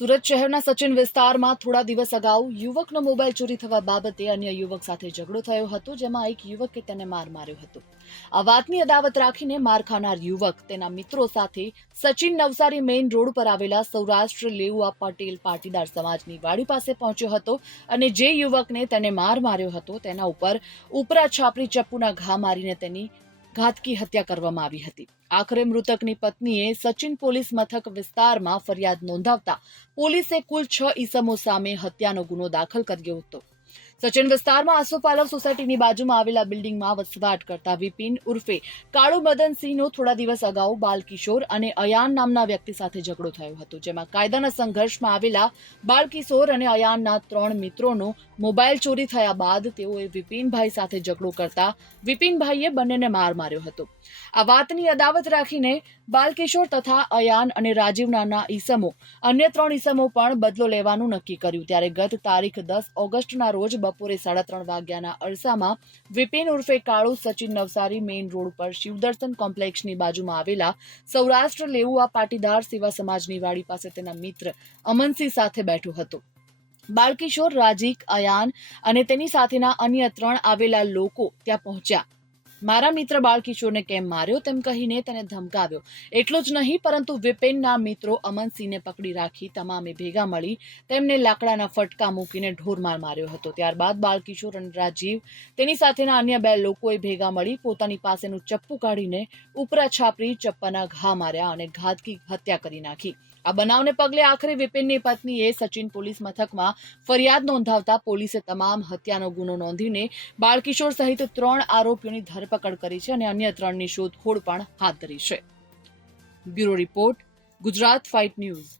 સુરત શહેરના સચિન વિસ્તારમાં થોડા દિવસ અગાઉ યુવકનો મોબાઈલ ચોરી થવા બાબતે અન્ય યુવક સાથે ઝઘડો થયો હતો, જેમાં એક યુવકે તેને માર માર્યો હતો. આ વાતની અદાવત રાખીને માર ખાનાર યુવક તેના મિત્રો સાથે સચિન નવસારી મેઇન રોડ પર આવેલા સૌરાષ્ટ્ર લેઉઆ પટેલ પાટીદાર સમાજની વાડી પાસે પહોંચ્યો હતો અને જે યુવકને તેને માર માર્યો હતો, તેના ઉપર ઉપરા છાપરી ચપ્પુના ઘા મારીને તેની ઘાતકી હત્યા કરવામાં આવી હતી. આખરે મૃતકની પત્નીએ સચિન પોલીસ મથક વિસ્તારમાં ફરિયાદ નોંધાવતા પોલીસે કુલ છ ઈસમો સામે હત્યાનો ગુનો દાખલ કર્યો હતો. સચિન વિસ્તારમાં આસોપાલવ સોસાયટીની બાજુમાં આવેલા બિલ્ડિંગમાં વસવાટ કરતા વિપિન ઉર્ફે કાળુ મદનસિંહનો થોડા દિવસ અગાઉ બાલકિશોર અને અયાન નામના વ્યક્તિ સાથે ઝઘડો થયો હતો, જેમાં કાયદાના સંઘર્ષમાં આવેલા બાળકિશોર અને અયાનના ત્રણ મિત્રોનો મોબાઈલ ચોરી થયા બાદ તેઓએ વિપિનભાઈ સાથે ઝઘડો કરતા વિપિનભાઈએ બંનેને માર માર્યો હતો. આ વાતની અદાવત રાખીને બાલકિશોર તથા અયાન અને રાજીવ નાના ઈસમો, અન્ય ત્રણ ઈસમો પણ બદલો લેવાનું નક્કી કર્યું ત્યારે ગત તારીખ દસ ઓગસ્ટના રોજ બપોરે સાડા ત્રણ વાગ્યાના અરસામાં વિપિન ઉર્ફે કાળુ સચિન નવસારી મેઇન રોડ પર શિવદર્શન કોમ્પ્લેક્ષની બાજુમાં આવેલા સૌરાષ્ટ્ર લેવુઆ પાટીદાર સેવા સમાજની વાડી પાસે તેના મિત્ર અમનસિંહ સાથે બેઠો હતો. બાળકિશોર રાજીક, અયાન અને તેની સાથેના અન્ય ત્રણ આવેલા લોકો ત્યાં પહોંચ્યા. મારા મિત્ર બાળકિશોરને કેમ માર્યો તેમ કહીને તેને ધમકાવ્યો. એટલું જ નહીં, પરંતુ વિપિનના મિત્રો અમનસિંહને પકડી રાખી તમામે ભેગા મળી તેમને લાકડાના ફટકા મૂકીને ઢોરમાર માર્યો હતો. ત્યારબાદ બાળકિશોર અને રાજીવ તેની સાથેના અન્ય બે લોકોએ ભેગા મળી પોતાની પાસેનું ચપ્પુ કાઢીને ઉપરા છાપરી ચપ્પાના ઘા માર્યા અને ઘાતકી હત્યા કરી નાખી. આ બનાવને પગલે આખરે વિપિનની પત્નીએ સચિન પોલીસ મથકમાં ફરિયાદ નોંધાવતા પોલીસે તમામ હત્યાનો ગુનો નોંધીને બાળકિશોર સહિત ત્રણ આરોપીઓની ધરપકડ કરી છે અને અન્ય ત્રણની શોધખોળ પણ હાથ ધરી છે. Bureau report, Gujarat fight news.